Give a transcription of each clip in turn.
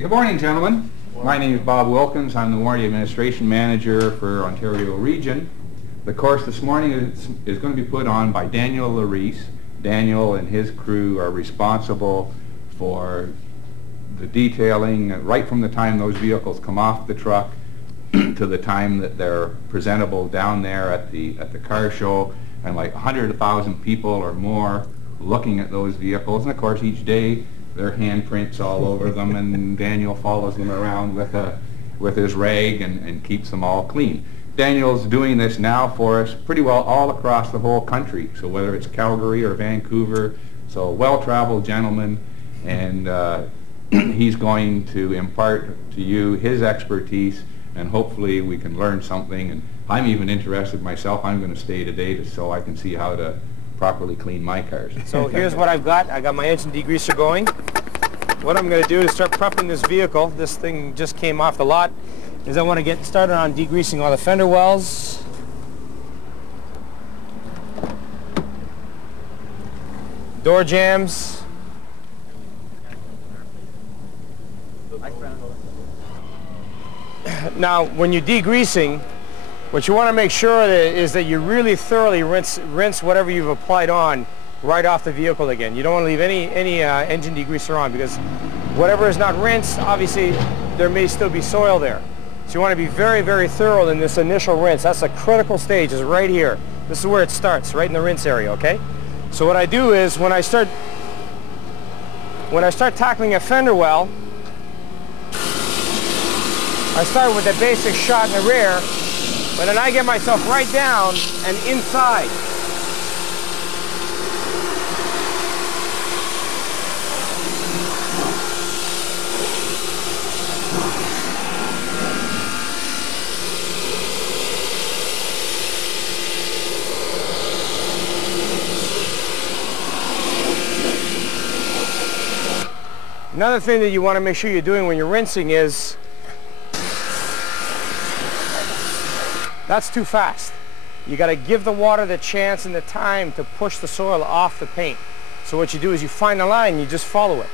Good morning, gentlemen. My name is Bob Wilkins. I'm the Warranty Administration Manager for Ontario Region. The course this morning is going to be put on by Daniel Larice. Daniel and his crew are responsible for the detailing right from the time those vehicles come off the truck to the time that they're presentable down there at the car show, and like 100,000 people or more looking at those vehicles. And of course each day there are handprints all over them, and Daniel follows them around with his rag and keeps them all clean. Daniel's doing this now for us pretty well all across the whole country, so whether it's Calgary or Vancouver, so well-traveled gentleman, and he's going to impart to you his expertise, and hopefully we can learn something. And I'm even interested myself. I'm going to stay today so I can see how to properly clean my cars. So here's what I've got. I got my engine degreaser going. What I'm going to do to start prepping this vehicle, this thing just came off the lot, is I want to get started on degreasing all the fender wells. Door jambs. Now, when you're degreasing, what you want to make sure is that you really thoroughly rinse whatever you've applied on right off the vehicle again. You don't want to leave any engine degreaser on, because whatever is not rinsed, obviously there may still be soil there. So you want to be very, very thorough in this initial rinse. That's a critical stage, is right here. This is where it starts, right in the rinse area, okay? So what I do is when I start tackling a fender well, I start with a basic shot in the rear, but then I get myself right down and inside. Another thing that you want to make sure you're doing when you're rinsing is, that's too fast. You got to give the water the chance and the time to push the soil off the paint. So what you do is you find a line, you just follow it.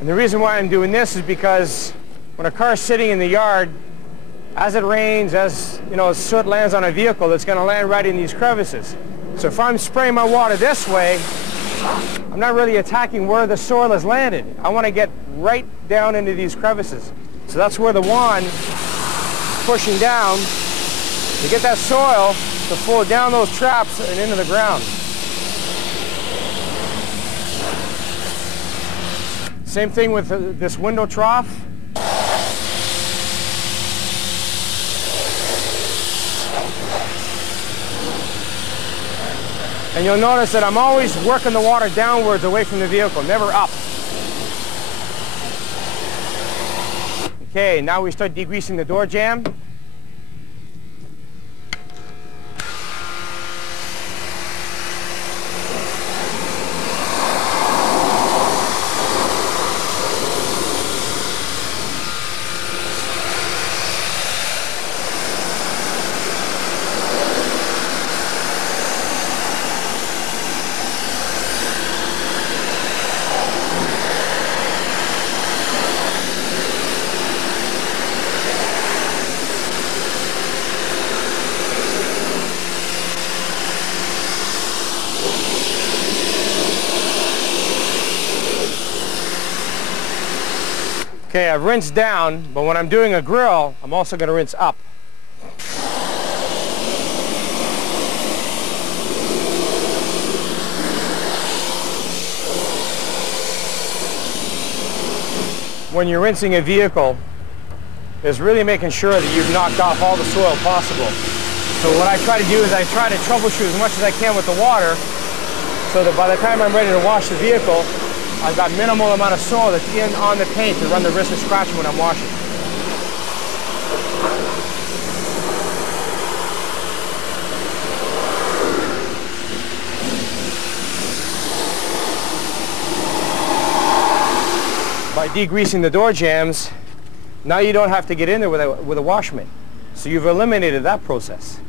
And the reason why I'm doing this is because when a car is sitting in the yard, as it rains, as soot lands on a vehicle, it's going to land right in these crevices. So if I'm spraying my water this way, I'm not really attacking where the soil has landed. I want to get right down into these crevices. So that's where the wand is pushing down to get that soil to flow down those traps and into the ground. Same thing with this window trough. And you'll notice that I'm always working the water downwards away from the vehicle, never up. Okay, now we start degreasing the door jamb. Okay, I've rinsed down, but when I'm doing a grill, I'm also going to rinse up. When you're rinsing a vehicle, is really making sure that you've knocked off all the soil possible. So what I try to do is I try to troubleshoot as much as I can with the water, so that by the time I'm ready to wash the vehicle, I've got minimal amount of soil that's on the paint to run the risk of scratching when I'm washing. By degreasing the door jambs, Now you don't have to get in there with a wash mitt. So you've eliminated that process.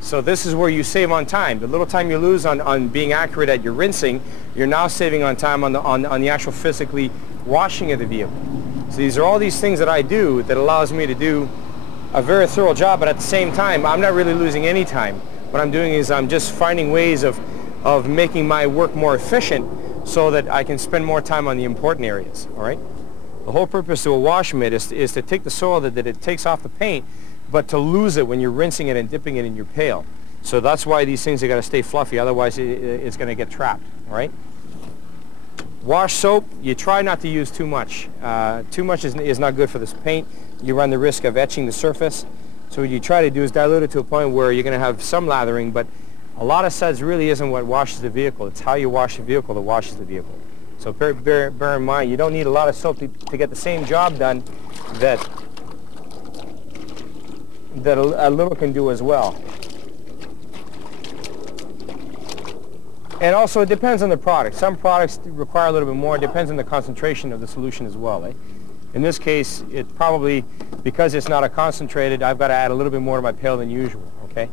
So this is where you save on time. The little time you lose on being accurate at your rinsing, you're now saving on time on the actual physically washing of the vehicle. So these are all these things that I do that allows me to do a very thorough job, but at the same time, I'm not really losing any time. What I'm doing is I'm just finding ways of making my work more efficient so that I can spend more time on the important areas, all right? The whole purpose of a wash mitt is to take the soil that it takes off the paint, but to lose it when you're rinsing it and dipping it in your pail. So that's why these things are got to stay fluffy, otherwise it's going to get trapped, all right? Wash soap, you try not to use too much. Too much is not good for this paint. You run the risk of etching the surface. So what you try to do is dilute it to a point where you're going to have some lathering, but a lot of suds really isn't what washes the vehicle. It's how you wash the vehicle that washes the vehicle. So bear in mind, you don't need a lot of soap to get the same job done that a little can do as well. And also it depends on the product. Some products require a little bit more. It depends on the concentration of the solution as well. Eh? In this case, it probably, because it's not a concentrated, I've got to add a little bit more to my pail than usual, okay?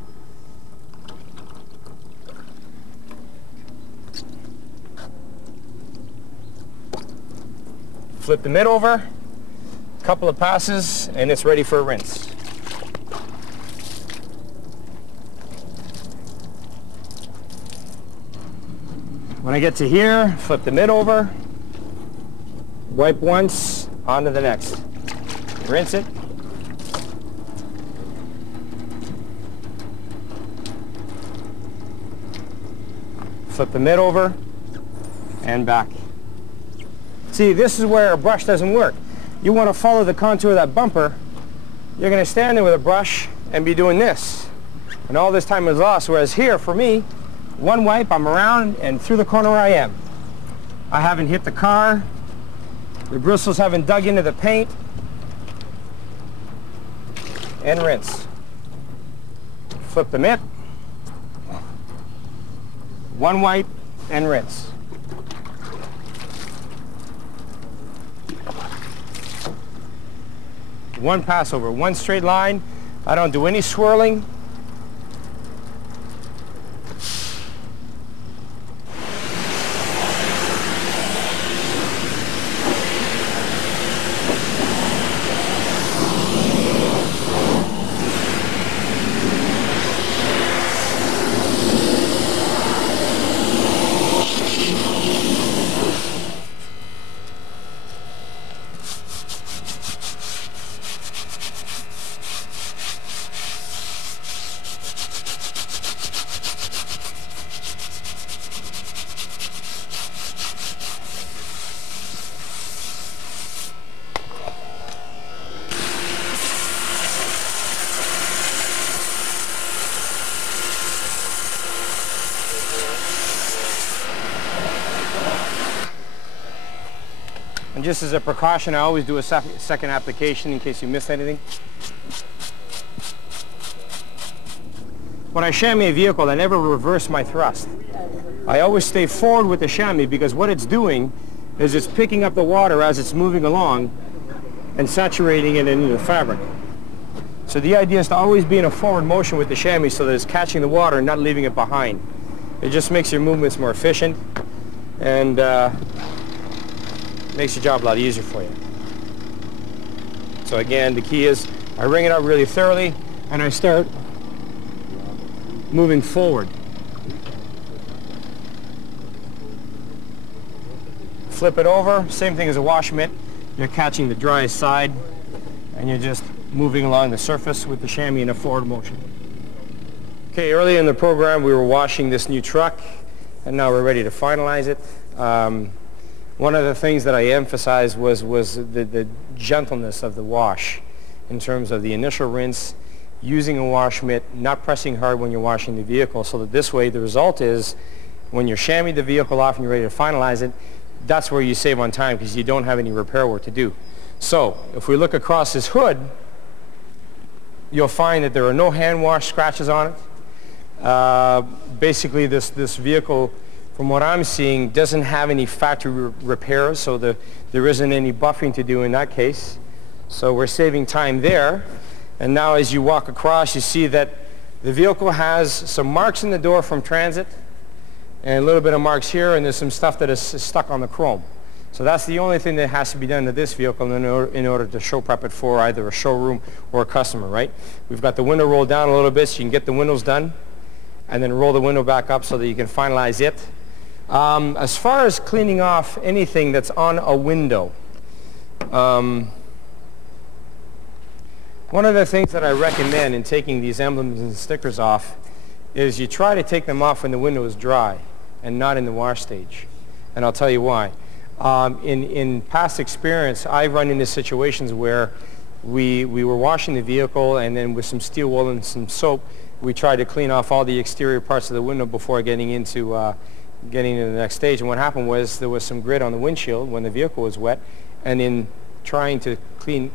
Flip the mitt over, a couple of passes, and it's ready for a rinse. When I get to here, flip the mitt over, wipe once, on to the next. Rinse it. Flip the mitt over, and back. See, this is where a brush doesn't work. You want to follow the contour of that bumper. You're going to stand there with a brush and be doing this. And all this time is lost, whereas here, for me, one wipe, I'm around, and through the corner I am. I haven't hit the car. The bristles haven't dug into the paint. And rinse. Flip the mitt. One wipe and rinse. One pass over, one straight line. I don't do any swirling. And just as a precaution, I always do a second application in case you miss anything. When I chamois a vehicle, I never reverse my thrust. I always stay forward with the chamois because what it's doing is it's picking up the water as it's moving along and saturating it into the fabric. So the idea is to always be in a forward motion with the chamois so that it's catching the water and not leaving it behind. It just makes your movements more efficient and makes your job a lot easier for you. So again, the key is I wring it out really thoroughly and I start moving forward. Flip it over, same thing as a wash mitt. You're catching the driest side and you're just moving along the surface with the chamois in a forward motion. Okay, earlier in the program we were washing this new truck and now we're ready to finalize it. One of the things that I emphasized was the gentleness of the wash in terms of the initial rinse, using a wash mitt, not pressing hard when you're washing the vehicle, so that this way the result is when you're chamoising the vehicle off and you're ready to finalize it, that's where you save on time because you don't have any repair work to do. So if we look across this hood, you'll find that there are no hand wash scratches on it. Basically this vehicle, from what I'm seeing, doesn't have any factory repairs, so there isn't any buffing to do in that case. So we're saving time there. And now as you walk across, you see that the vehicle has some marks in the door from transit and a little bit of marks here, and there's some stuff that is stuck on the chrome. So that's the only thing that has to be done to this vehicle in order to show prep it for either a showroom or a customer, right? We've got the window rolled down a little bit so you can get the windows done and then roll the window back up so that you can finalize it. As far as cleaning off anything that's on a window, one of the things that I recommend in taking these emblems and stickers off is you try to take them off when the window is dry and not in the wash stage. And I'll tell you why. In past experience, I've run into situations where we were washing the vehicle, and then with some steel wool and some soap, we tried to clean off all the exterior parts of the window before getting into the next stage. And what happened was there was some grit on the windshield when the vehicle was wet, and in trying to clean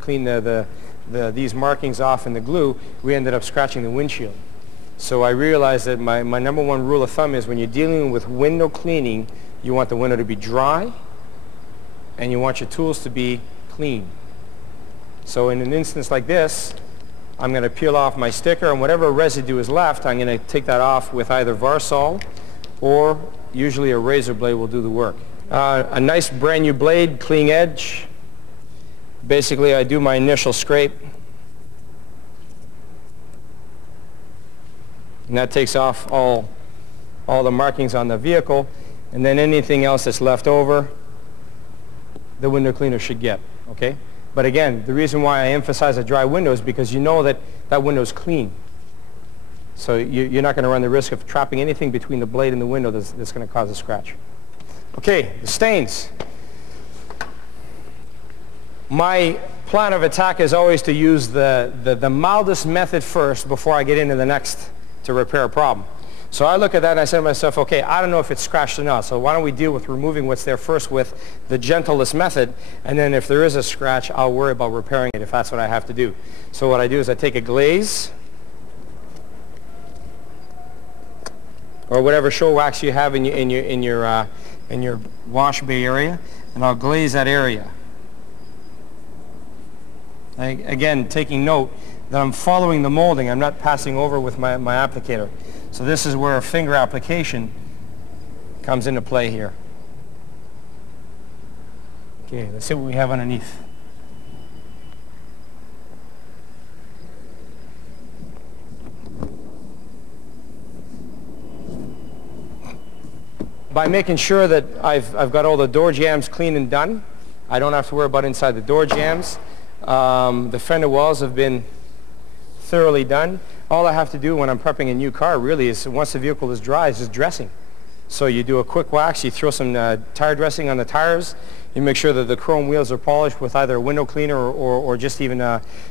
these markings off in the glue, we ended up scratching the windshield. So I realized that my number one rule of thumb is when you're dealing with window cleaning, you want the window to be dry and you want your tools to be clean. So in an instance like this, I'm going to peel off my sticker, and whatever residue is left, I'm going to take that off with either Varsol or usually a razor blade will do the work. A nice brand new blade, clean edge. Basically, I do my initial scrape, and that takes off all the markings on the vehicle, and then anything else that's left over, the window cleaner should get, okay? But again, the reason why I emphasize a dry window is because you know that that window is clean. So you're not going to run the risk of trapping anything between the blade and the window that's going to cause a scratch. Okay, the stains. My plan of attack is always to use the mildest method first before I get into the next to repair a problem. So I look at that and I say to myself, okay, I don't know if it's scratched or not, so why don't we deal with removing what's there first with the gentlest method, and then if there is a scratch, I'll worry about repairing it if that's what I have to do. So what I do is I take a glaze, or whatever show wax you have in your wash bay area, and I'll glaze that area. Again, taking note that I'm following the molding. I'm not passing over with my applicator. So this is where a finger application comes into play here. Okay, let's see what we have underneath. By making sure that I've got all the door jambs clean and done, I don't have to worry about inside the door jambs. The fender wells have been thoroughly done. All I have to do when I'm prepping a new car really is, once the vehicle is dry, is just dressing. So you do a quick wax, you throw some tire dressing on the tires, you make sure that the chrome wheels are polished with either a window cleaner or just even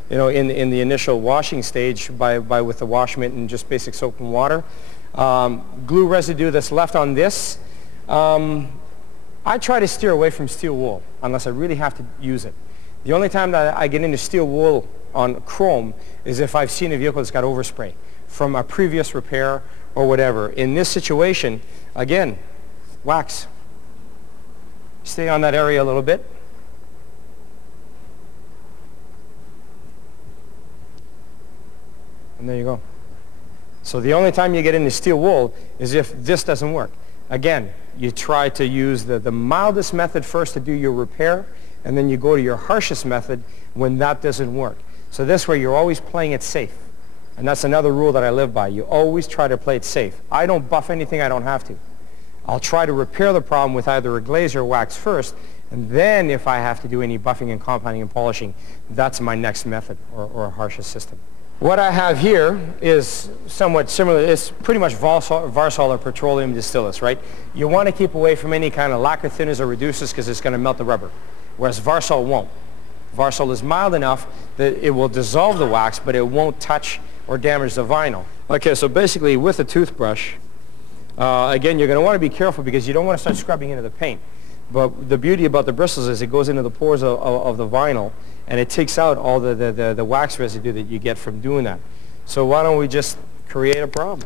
in the initial washing stage with the wash mitt and just basic soap and water. Glue residue that's left on this, I try to steer away from steel wool unless I really have to use it. The only time that I get into steel wool on chrome is if I've seen a vehicle that's got overspray from a previous repair or whatever. In this situation, again, wax. Stay on that area a little bit. And there you go. So the only time you get into steel wool is if this doesn't work. Again, you try to use the mildest method first to do your repair, and then you go to your harshest method when that doesn't work. So this way you're always playing it safe. And that's another rule that I live by. You always try to play it safe. I don't buff anything I don't have to. I'll try to repair the problem with either a glaze or wax first, and then if I have to do any buffing and compounding and polishing, that's my next method or a harshest system. What I have here is somewhat similar. It's pretty much Varsol or petroleum distillus, right? You want to keep away from any kind of lacquer thinners or reducers because it's going to melt the rubber, whereas Varsol won't. Varsol is mild enough that it will dissolve the wax, but it won't touch or damage the vinyl. Okay, so basically with a toothbrush, again, you're going to want to be careful because you don't want to start scrubbing into the paint. But the beauty about the bristles is it goes into the pores of the vinyl, and it takes out all the wax residue that you get from doing that. So why don't we just create a problem?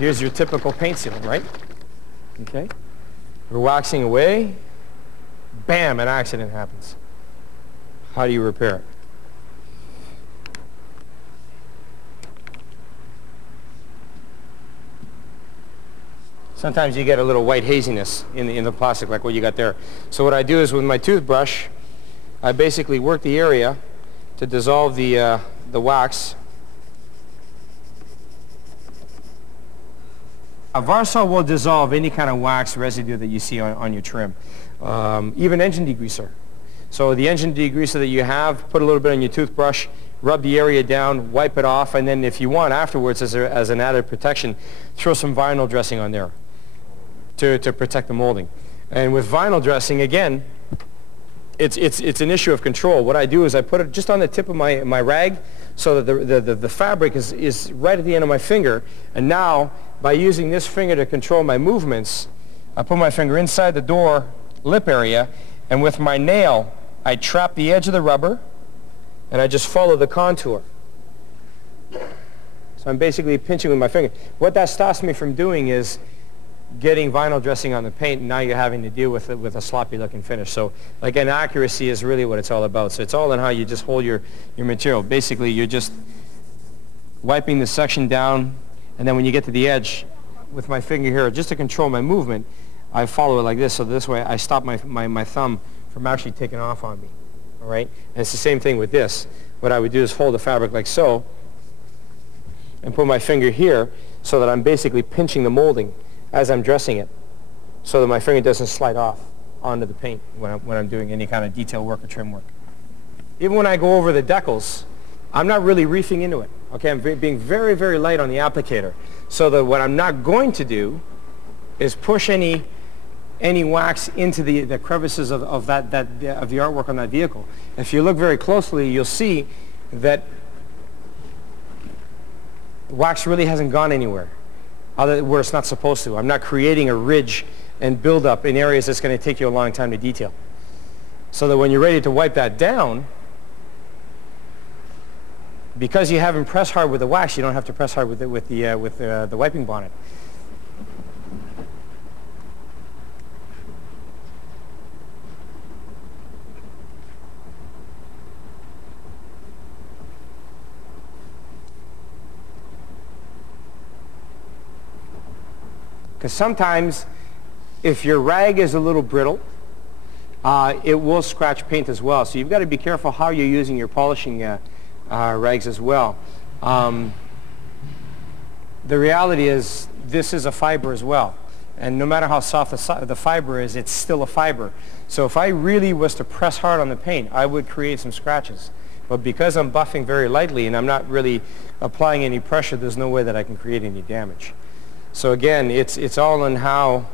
Here's your typical paint sealant, right? Okay. We're waxing away. Bam, an accident happens. how do you repair it? Sometimes you get a little white haziness in the plastic like what you got there. So what I do is with my toothbrush, I basically work the area to dissolve the wax. A Varsol will dissolve any kind of wax residue that you see on your trim, even engine degreaser. So the engine degreaser that you have, put a little bit on your toothbrush, rub the area down, wipe it off, and then if you want afterwards as an added protection, throw some vinyl dressing on there to protect the molding. And with vinyl dressing, again, it's an issue of control. What I do is I put it just on the tip of my rag so that the fabric is right at the end of my finger. And now, by using this finger to control my movements, I put my finger inside the door lip area, and with my nail, I trap the edge of the rubber, and I just follow the contour. So I'm basically pinching with my finger. What that stops me from doing is getting vinyl dressing on the paint, and now you're having to deal with it with a sloppy looking finish. So again, accuracy is really what it's all about. So it's all in how you just hold your material. Basically, you're just wiping the section down, and then when you get to the edge, with my finger here, just to control my movement, I follow it like this. So this way I stop my thumb from actually taking off on me. All right? And it's the same thing with this. What I would do is hold the fabric like so, and put my finger here so that I'm basically pinching the molding as I'm dressing it, so that my finger doesn't slide off onto the paint when I'm doing any kind of detail work or trim work. Even when I go over the decals, I'm not really reefing into it. Okay, I'm being very, very light on the applicator, so that what I'm not going to do is push any wax into the crevices of the artwork on that vehicle. If you look very closely, you'll see that the wax really hasn't gone anywhere where it's not supposed to. I'm not creating a ridge and buildup in areas that's going to take you a long time to detail. So that when you're ready to wipe that down, because you haven't pressed hard with the wax, you don't have to press hard with the wiping bonnet. Because sometimes, if your rag is a little brittle, it will scratch paint as well. So you've got to be careful how you're using your polishing rags as well. The reality is, this is a fiber as well. And no matter how soft the fiber is, it's still a fiber. So if I really was to press hard on the paint, I would create some scratches. But because I'm buffing very lightly and I'm not really applying any pressure, there's no way that I can create any damage. So again, it's all in how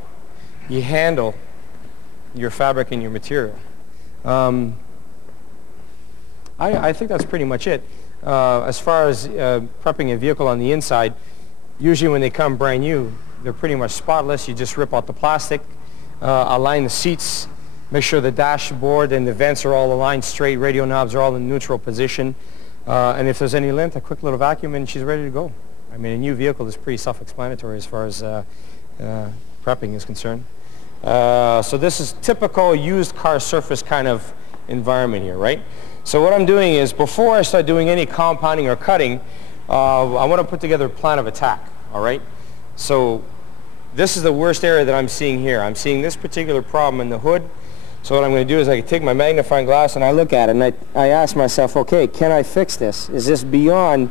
you handle your fabric and your material. I think that's pretty much it. As far as prepping a vehicle on the inside, usually when they come brand new, they're pretty much spotless. You just rip out the plastic, align the seats, make sure the dashboard and the vents are all aligned straight, radio knobs are all in neutral position, and if there's any lint, a quick little vacuum and she's ready to go. I mean, a new vehicle is pretty self-explanatory as far as prepping is concerned. So this is typical used car surface kind of environment here, right? So what I'm doing is, before I start doing any compounding or cutting, I want to put together a plan of attack, all right? So this is the worst area that I'm seeing here. I'm seeing this particular problem in the hood. So what I'm going to do is I take my magnifying glass and I look at it and I ask myself, okay, can I fix this? Is this beyond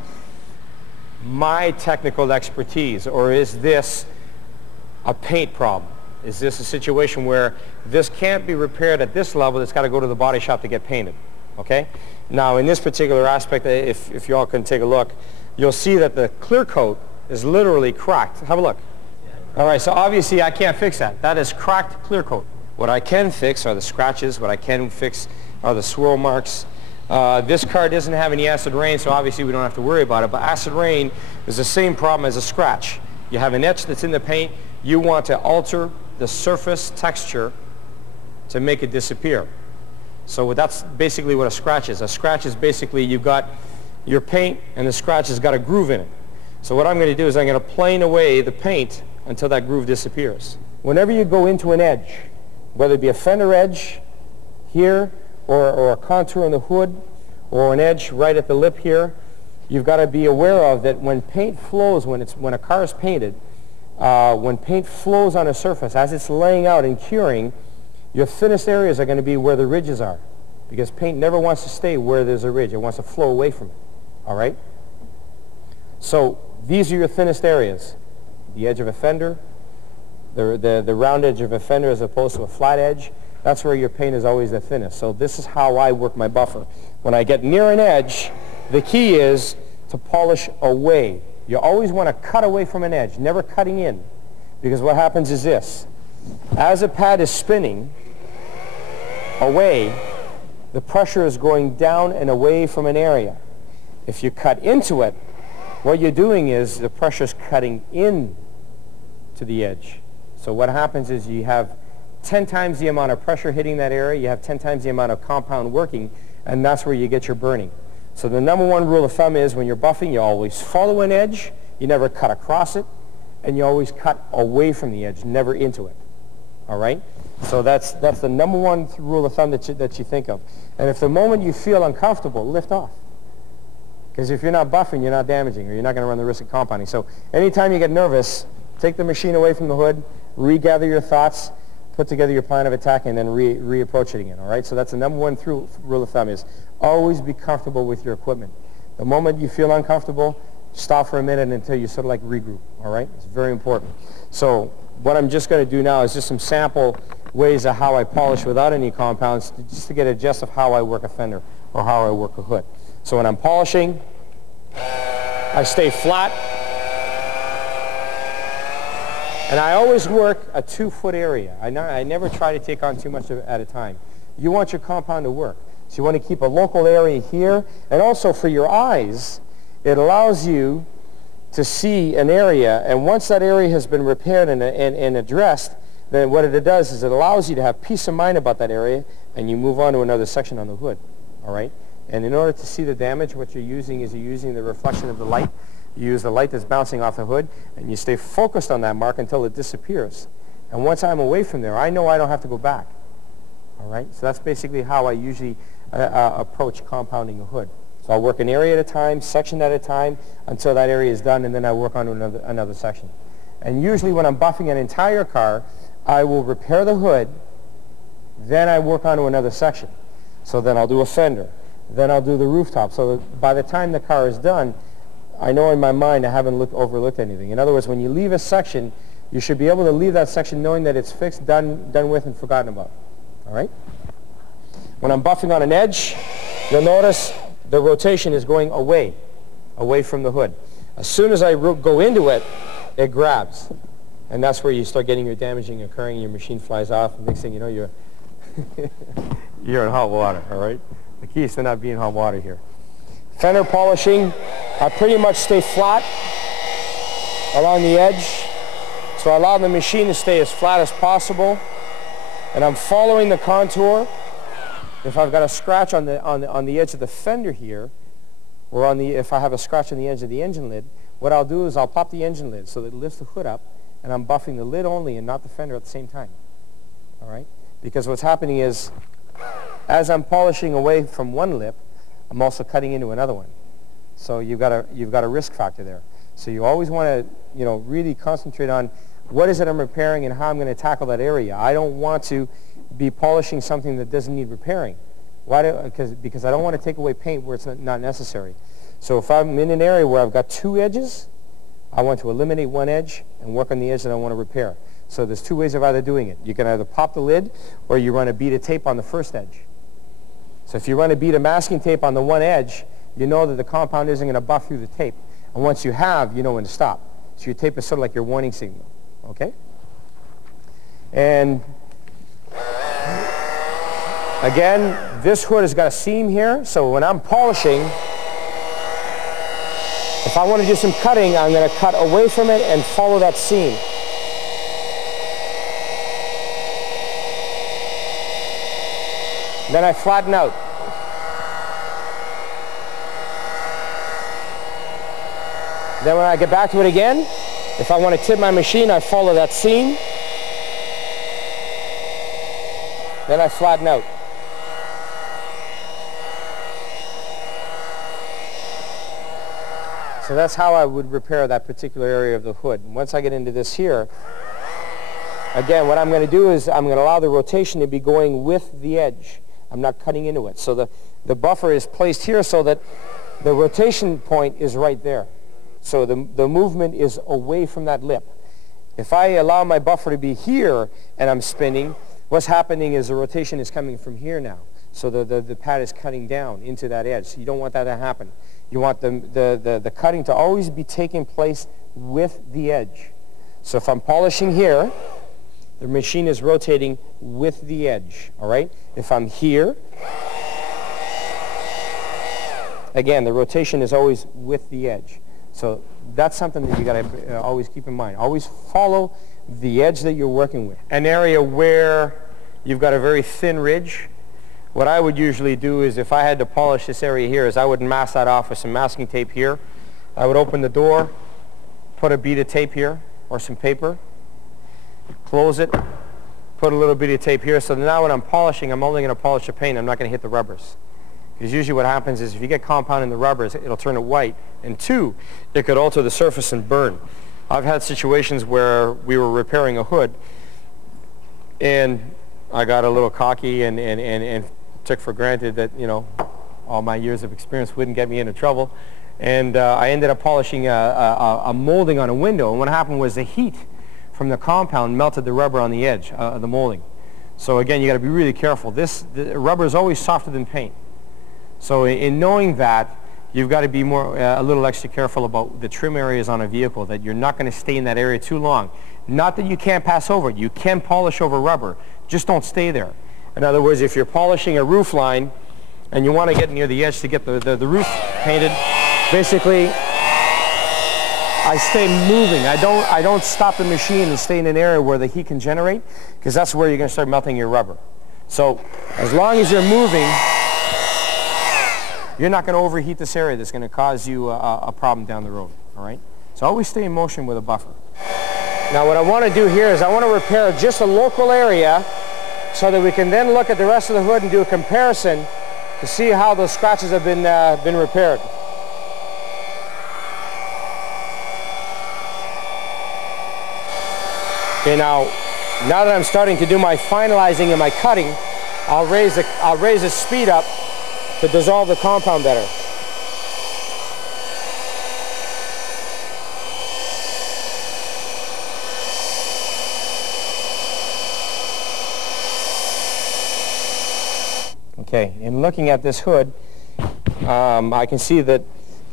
my technical expertise, or is this a paint problem? Is this a situation where this can't be repaired at this level, it's got to go to the body shop to get painted? Okay? Now in this particular aspect, if you all can take a look, you'll see that the clear coat is literally cracked. Have a look. Alright, so obviously I can't fix that. That is cracked clear coat. What I can fix are the scratches, what I can fix are the swirl marks. This car doesn't have any acid rain, so obviously we don't have to worry about it, but acid rain is the same problem as a scratch. You have an etch that's in the paint, you want to alter the surface texture to make it disappear. So that's basically what a scratch is. A scratch is basically you've got your paint and the scratch has got a groove in it. So what I'm going to do is I'm going to plane away the paint until that groove disappears. Whenever you go into an edge, whether it be a fender edge here or a contour in the hood or an edge right at the lip here, you've got to be aware of that when paint flows, when a car is painted, when paint flows on a surface, as it's laying out and curing, your thinnest areas are going to be where the ridges are, because paint never wants to stay where there's a ridge. It wants to flow away from it, all right? So these are your thinnest areas. The edge of a fender, the round edge of a fender as opposed to a flat edge, that's where your paint is always the thinnest. So this is how I work my buffer. When I get near an edge, the key is to polish away. You always want to cut away from an edge, never cutting in, because what happens is this. As a pad is spinning away, the pressure is going down and away from an area. If you cut into it, what you're doing is the pressure is cutting in to the edge. So what happens is you have 10 times the amount of pressure hitting that area, you have 10 times the amount of compound working, and that's where you get your burning. So the number one rule of thumb is when you're buffing, you always follow an edge, you never cut across it, and you always cut away from the edge, never into it. All right? So that's the number one rule of thumb that you think of. And if the moment you feel uncomfortable, lift off. Because if you're not buffing, you're not damaging, or you're not going to run the risk of compounding. So anytime you get nervous, take the machine away from the hood, regather your thoughts, put together your plan of attack, and then reapproach it again, all right? So that's the number one rule of thumb is always be comfortable with your equipment. The moment you feel uncomfortable, stop for a minute until you sort of like regroup, all right? It's very important. So what I'm just going to do now is just some sample ways of how I polish without any compounds, just to get a gist of how I work a fender or how I work a hood. So when I'm polishing, I stay flat. And I always work a 2-foot area. I never try to take on too much at a time. You want your compound to work. So you want to keep a local area here. And also for your eyes, it allows you to see an area. And once that area has been repaired and addressed, then what it does is it allows you to have peace of mind about that area, and you move on to another section on the hood. All right? And in order to see the damage, what you're using is you're using the reflection of the light. You use the light that's bouncing off the hood, and you stay focused on that mark until it disappears. And once I'm away from there, I know I don't have to go back. All right? So that's basically how I usually approach compounding a hood. So I'll work an area at a time, section at a time, until that area is done, and then I work on another section. And usually when I'm buffing an entire car, I will repair the hood, then I work on another section. So then I'll do a fender, then I'll do the rooftop. So that by the time the car is done, I know in my mind I haven't overlooked anything. In other words, when you leave a section, you should be able to leave that section knowing that it's fixed, done with, and forgotten about. All right? When I'm buffing on an edge, you'll notice the rotation is going away from the hood. As soon as I go into it, it grabs. And that's where you start getting your damaging occurring, and your machine flies off, and next thing you know, you're you're in hot water, all right? The key is to not be in hot water here. Fender polishing, I pretty much stay flat along the edge. So I allow the machine to stay as flat as possible. And I'm following the contour. If I've got a scratch on the edge of the fender here, or if I have a scratch on the edge of the engine lid, what I'll do is I'll pop the engine lid so that it lifts the hood up, and I'm buffing the lid only and not the fender at the same time. All right? Because what's happening is, as I'm polishing away from one lip, I'm also cutting into another one. So you've got a risk factor there. So you always want to, really concentrate on what is it I'm repairing and how I'm going to tackle that area. I don't want to be polishing something that doesn't need repairing. Why? Because I don't want to take away paint where it's not necessary. So if I'm in an area where I've got two edges, I want to eliminate one edge and work on the edge that I want to repair. So there's two ways of either doing it. You can either pop the lid or you run a bead of tape on the first edge. So if you run a bead of masking tape on the one edge, you know that the compound isn't going to buff through the tape. And once you have, you know when to stop. So your tape is sort of like your warning signal. Okay? And again, this hood has got a seam here. So when I'm polishing, if I want to do some cutting, I'm going to cut away from it and follow that seam. Then I flatten out. Then when I get back to it again, if I want to tip my machine, I follow that seam. Then I flatten out. So that's how I would repair that particular area of the hood. And once I get into this here, again, what I'm going to do is I'm going to allow the rotation to be going with the edge. I'm not cutting into it. So the buffer is placed here so that the rotation point is right there. So the movement is away from that lip. If I allow my buffer to be here and I'm spinning, what's happening is the rotation is coming from here now. So the pad is cutting down into that edge. So you don't want that to happen. You want the cutting to always be taking place with the edge. So if I'm polishing here, the machine is rotating with the edge, all right? If I'm here, again, the rotation is always with the edge. So that's something that you got to always keep in mind. Always follow the edge that you're working with. An area where you've got a very thin ridge, what I would usually do is if I had to polish this area here is I would mask that off with some masking tape here. I would open the door, put a bead of tape here or some paper, close it, put a little bit of tape here. So now when I'm polishing, I'm only going to polish the paint. I'm not going to hit the rubbers. Because usually what happens is if you get compound in the rubbers, it'll turn it white. And two, it could alter the surface and burn. I've had situations where we were repairing a hood and I got a little cocky and took for granted that, you know, all my years of experience wouldn't get me into trouble. And I ended up polishing a molding on a window. And what happened was the heat from the compound melted the rubber on the edge of the molding. So again, you got to be really careful. The rubber is always softer than paint. So in knowing that, you've got to be a little extra careful about the trim areas on a vehicle, that you're not going to stay in that area too long. Not that you can't pass over it. You can polish over rubber. Just don't stay there. In other words, if you're polishing a roof line and you want to get near the edge to get the roof painted, basically I stay moving. I don't stop the machine and stay in an area where the heat can generate, because that's where you're going to start melting your rubber. So as long as you're moving, you're not going to overheat this area that's going to cause you a problem down the road, all right? So always stay in motion with a buffer. Now what I want to do here is I want to repair just a local area so that we can then look at the rest of the hood and do a comparison to see how those scratches have been repaired. Okay, now that I'm starting to do my finalizing and my cutting, I'll raise the speed up to dissolve the compound better. Okay, in looking at this hood, I can see that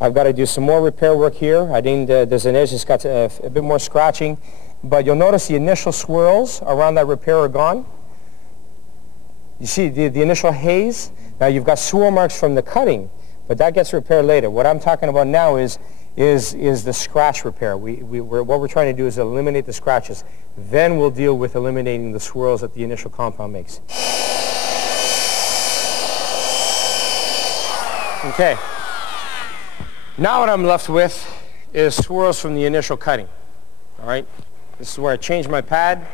I've got to do some more repair work here. There's an edge that's got a bit more scratching, but you'll notice the initial swirls around that repair are gone. You see the initial haze? Now you've got swirl marks from the cutting, but that gets repaired later. What I'm talking about now is the scratch repair. What we're trying to do is eliminate the scratches. Then we'll deal with eliminating the swirls that the initial compound makes. Okay. Now what I'm left with is swirls from the initial cutting. All right. This is where I change my pad.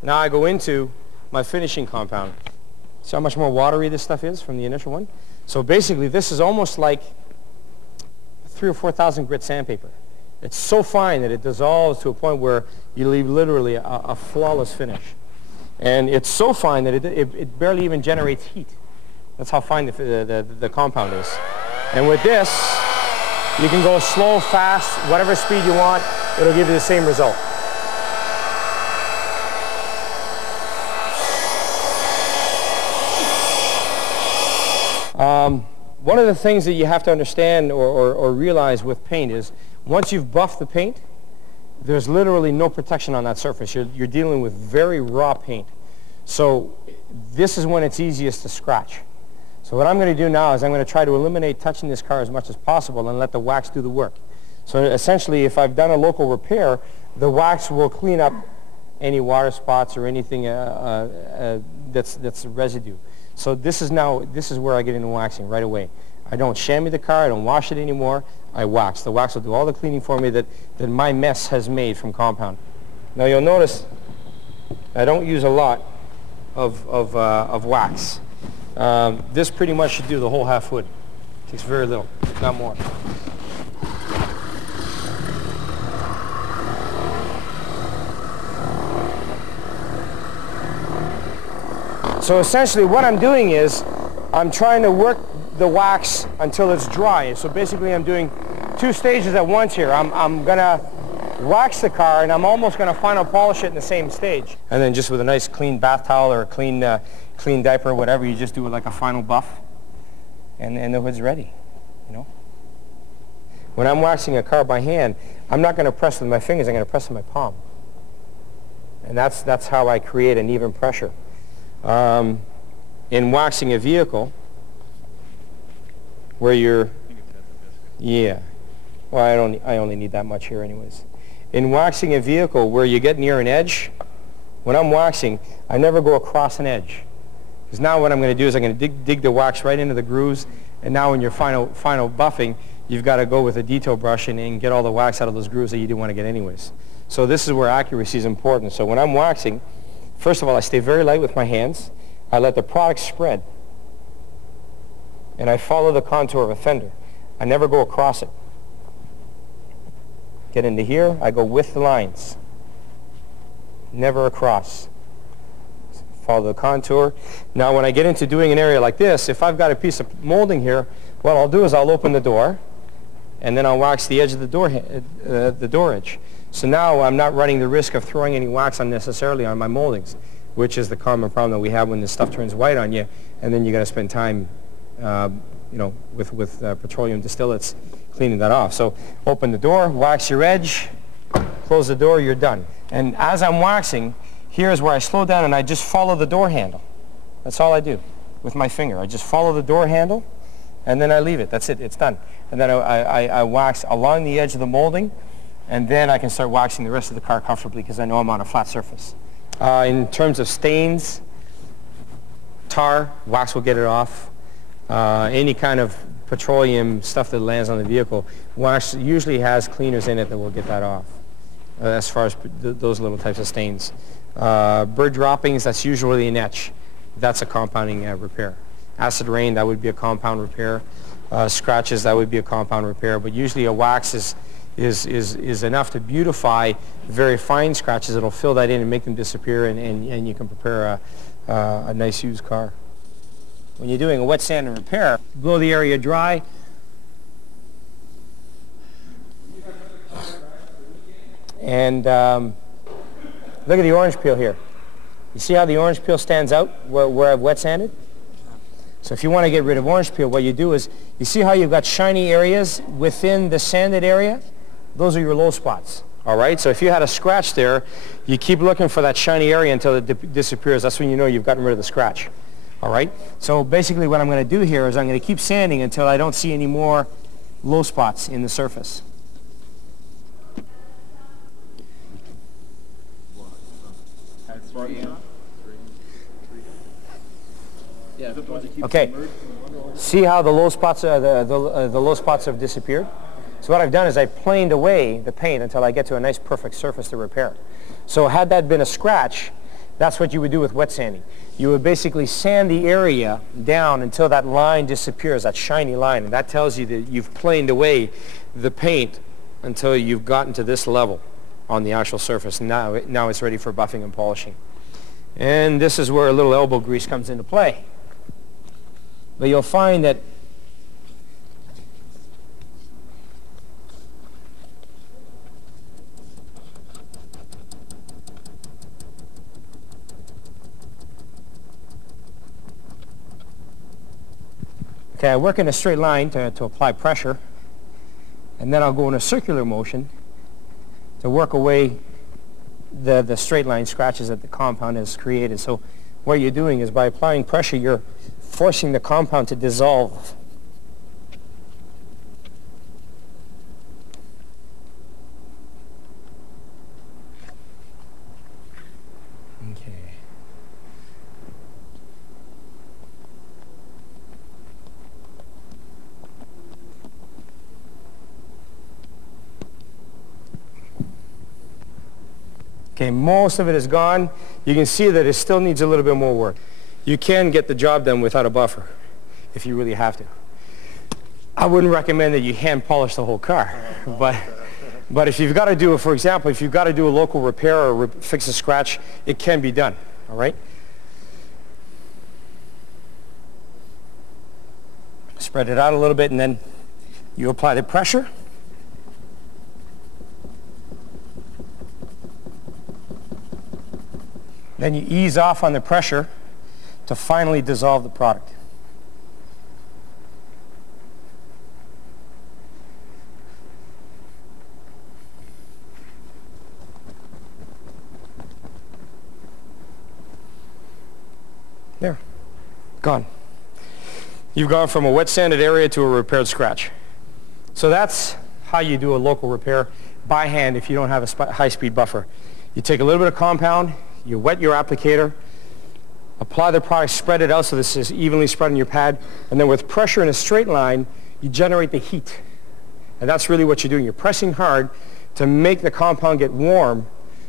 Now I go into my finishing compound. See how much more watery this stuff is from the initial one? So basically this is almost like 3,000 or 4,000 grit sandpaper. It's so fine that it dissolves to a point where you leave literally a flawless finish. And it's so fine that it barely even generates heat. That's how fine the compound is. And with this, you can go slow, fast, whatever speed you want, it'll give you the same result. One of the things that you have to understand or realize with paint is once you've buffed the paint, there's literally no protection on that surface. You're dealing with very raw paint. So this is when it's easiest to scratch. So what I'm going to do now is I'm going to try to eliminate touching this car as much as possible and let the wax do the work. So essentially, if I've done a local repair, the wax will clean up any water spots or anything that's residue. So this is where I get into waxing right away. I don't chamois the car, I don't wash it anymore, I wax. The wax will do all the cleaning for me that my mess has made from compound. Now you'll notice I don't use a lot of wax. This pretty much should do the whole half hood. Takes very little, not more. So essentially what I'm doing is I'm trying to work the wax until it's dry. So basically I'm doing 2 stages at once here. I'm going to wax the car and I'm almost going to final polish it in the same stage. And then just with a nice clean bath towel or a clean diaper or whatever, you just do it like a final buff and the hood's ready, you know. When I'm waxing a car by hand, I'm not going to press with my fingers, I'm going to press with my palm. And that's how I create an even pressure. In waxing a vehicle, where you're, yeah, well I only need that much here anyways. In waxing a vehicle where you get near an edge, when I'm waxing, I never go across an edge. Because now what I'm going to do is I'm going to dig the wax right into the grooves, and now when you're final buffing, you've got to go with a detail brush and get all the wax out of those grooves that you didn't want to get anyways. So this is where accuracy is important. So when I'm waxing, first of all, I stay very light with my hands. I let the product spread. And I follow the contour of a fender. I never go across it. Get into here, I go with the lines. Never across. Follow the contour. Now when I get into doing an area like this, if I've got a piece of molding here, what I'll do is I'll open the door, and then I'll wax the edge of the door edge. So now I'm not running the risk of throwing any wax unnecessarily on my moldings, which is the common problem that we have when this stuff turns white on you, and then you got to spend time, you know, with petroleum distillates cleaning that off. So open the door, wax your edge, close the door, you're done. And as I'm waxing, here's where I slow down and I just follow the door handle. That's all I do with my finger. I just follow the door handle, and then I leave it. That's it. It's done. And then I wax along the edge of the molding, and then I can start waxing the rest of the car comfortably because I know I'm on a flat surface. In terms of stains, tar, wax will get it off. Any kind of petroleum stuff that lands on the vehicle, wax usually has cleaners in it that will get that off, as far as those little types of stains. Bird droppings, that's usually an etch. That's a compounding repair. Acid rain, that would be a compound repair. Scratches, that would be a compound repair. But usually a wax is enough to beautify very fine scratches. It'll fill that in and make them disappear, and you can prepare a nice used car. When you're doing a wet sand and repair, blow the area dry. And look at the orange peel here. You see how the orange peel stands out where I've wet sanded? So if you want to get rid of orange peel, what you do is, you see how you've got shiny areas within the sanded area? Those are your low spots. All right, so if you had a scratch there, you keep looking for that shiny area until it disappears. That's when you know you've gotten rid of the scratch. All right, so basically what I'm going to do here is I'm going to keep sanding until I don't see any more low spots in the surface. Okay, see how the low spots the low spots have disappeared? So what I've done is I planed away the paint until I get to a nice perfect surface to repair. So had that been a scratch, that's what you would do with wet sanding. You would basically sand the area down until that line disappears, that shiny line, and that tells you that you've planed away the paint until you've gotten to this level on the actual surface. Now it's ready for buffing and polishing. And this is where a little elbow grease comes into play. But you'll find that I work in a straight line to apply pressure, and then I'll go in a circular motion to work away the straight line scratches that the compound has created. So what you're doing is by applying pressure, you're forcing the compound to dissolve. Okay, most of it is gone. You can see that it still needs a little bit more work. You can get the job done without a buffer if you really have to. I wouldn't recommend that you hand polish the whole car, but if you've got to do it, for example, if you've got to do a local repair or fix a scratch, it can be done, all right? Spread it out a little bit and then you apply the pressure. Then you ease off on the pressure to finally dissolve the product. There, gone. You've gone from a wet sanded area to a repaired scratch. So that's how you do a local repair by hand if you don't have a high-speed buffer. You take a little bit of compound, you wet your applicator, apply the product, spread it out so this is evenly spread on your pad, and then with pressure in a straight line, you generate the heat. And that's really what you're doing. You're pressing hard to make the compound get warm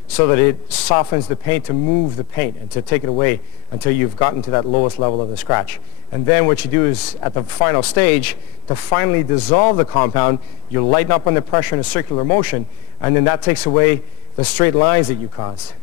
so that it softens the paint, to move the paint and to take it away until you've gotten to that lowest level of the scratch. And then what you do is, at the final stage, to finally dissolve the compound, you lighten up on the pressure in a circular motion, and then that takes away the straight lines that you caused.